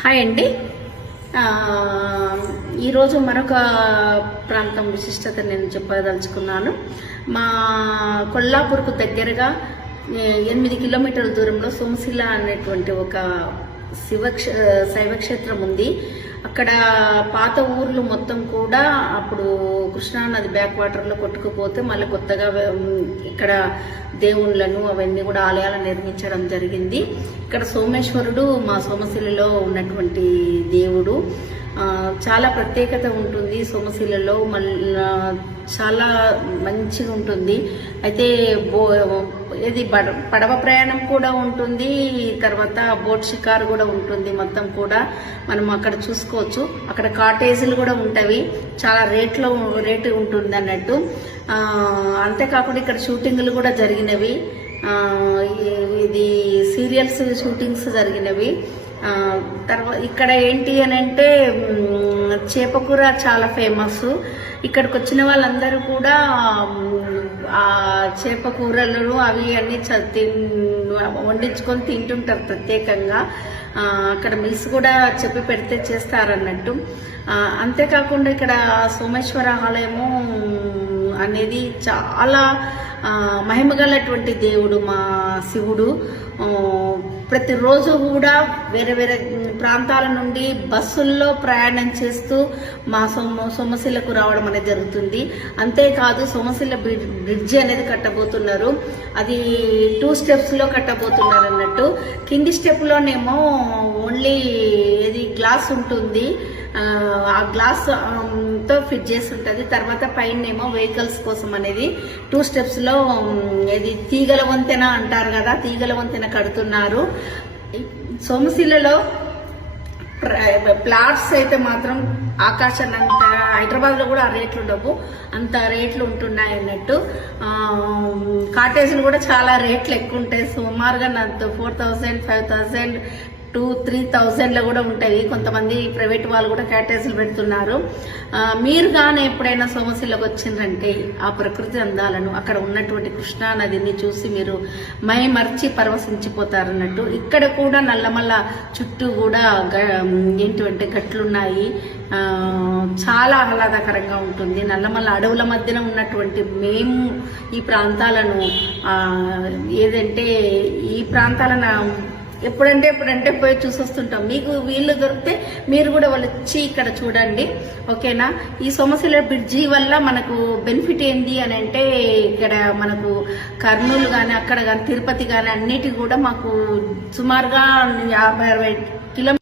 Hi అండి. ఈరోజు మరొక ప్రాంతం విశిష్టత నేను చెప్పదలుచుకున్నాను. మా కొల్లాపూర్కు దగ్గరగా ఎనిమిది కిలోమీటర్ల దూరంలో సోమశిల అనేటువంటి ఒక శివక్ష శైవక్షేత్రం ఉంది. అక్కడ పాత ఊర్లు మొత్తం కూడా అప్పుడు కృష్ణానది బ్యాక్ వాటర్లో కొట్టుకుపోతే మళ్ళీ కొత్తగా ఇక్కడ దేవుళ్ళను అవన్నీ కూడా ఆలయాలను నిర్మించడం జరిగింది. ఇక్కడ సోమేశ్వరుడు మా సోమశిలలో ఉన్నటువంటి దేవుడు. చాలా ప్రత్యేకత ఉంటుంది సోమశిలలో. మళ్ళీ చాలా మంచిగా ఉంటుంది అయితే బో ఇది పడవ ప్రయాణం కూడా ఉంటుంది తర్వాత బోట్ షికారు కూడా ఉంటుంది మొత్తం కూడా. మనం అక్కడ చూసుకోవచ్చు. అక్కడ కాటేజీలు కూడా ఉంటాయి. చాలా రేట్లో రేటు ఉంటుంది అన్నట్టు. అంతేకాకుండా ఇక్కడ షూటింగ్లు కూడా జరిగినవి. ఇది సీరియల్స్ షూటింగ్స్ జరిగినవి. తర్వాత ఇక్కడ ఏంటి అని అంటే చేపకూర చాలా ఫేమస్ ఇక్కడికి వచ్చిన వాళ్ళందరూ కూడా చేప కూరలను అవి అన్నీ చ- వండించుకొని తింటుంటారు ప్రత్యేకంగా. అక్కడ మిల్స్ కూడా చెప్పి పెడితే చేస్తారన్నట్టు. అంతేకాకుండా ఇక్కడ సోమేశ్వర ఆలయము అనేది చాలా మహిమగలటువంటి దేవుడు మా శివుడు ప్రతిరోజు కూడా వేరే వేరే ప్రాంతాల నుండి బస్సుల్లో ప్రయాణం చేస్తూ మా సొమ్మ సొమ్మశిలకు రావడం అనేది జరుగుతుంది. అంతేకాదు సోమశిల బ్రిడ్జ్ బ్రిడ్జి అనేది కట్టబోతున్నారు. అది టూ స్టెప్స్లో కట్టబోతున్నారు అన్నట్టు. కింది స్టెప్లోనేమో ఓన్లీ ఇది గ్లాస్ ఉంటుంది. ఆ, గ్లాస్తో ఫిట్ చేసి ఉంటుంది తర్వాత పైన ఏమో వెహికల్స్ కోసం అనేది టూ స్టెప్స్లో తీగల వంతెన అంటారు కదా తీగల వంతెన కడుతున్నారు. సోమశిలలో ప్ర- ప్లాట్స్ అయితే మాత్రం ఆకాశాన్ని అంత హైదరాబాద్లో కూడా ఆ రేట్లు ఉండవు. అంత రేట్లు ఉంటున్నాయి అన్నట్టు. కాటేజీలు కూడా చాలా రేట్లు ఎక్కువ ఉంటాయి. సుమారుగా four thousand five thousand two three థౌజండ్లో కూడా ఉంటాయి. కొంతమంది ప్రైవేట్ వాళ్ళు కూడా క్యాటేజీలు పెడుతున్నారు. మీరు కానీ ఎప్పుడైనా సోమశిలకు వచ్చిందంటే ఆ ప్రకృతి అందాలను అక్కడ ఉన్నటువంటి కృష్ణా నదిని చూసి మీరు మై మర్చి పరవశించిపోతారన్నట్టు. ఇక్కడ కూడా నల్లమల్ల చుట్టూ కూడా గ- ఏంటివంటే గట్లున్నాయి. చాలా ఆహ్లాదకరంగా ఉంటుంది. నల్లమల్ల అడవుల మధ్యన ఉన్నటువంటి మేము ఈ ప్రాంతాలను ఏదంటే ఈ ప్రాంతాలను ఎప్పుడంటే ఎప్పుడంటే పోయి చూసొస్తుంటాం. మీకు వీళ్ళు దొరికితే మీరు కూడా వాళ్ళు వచ్చి ఇక్కడ చూడండి. ఓకేనా? ఈ సోమశిల బ్రిడ్జి వల్ల మనకు బెనిఫిట్ ఏంది అని అంటే ఇక్కడ మనకు కర్నూలు కానీ అక్కడ కానీ తిరుపతి కానీ అన్నిటి కూడా మాకు సుమారుగా యాభై అరవై కిలోమీటర్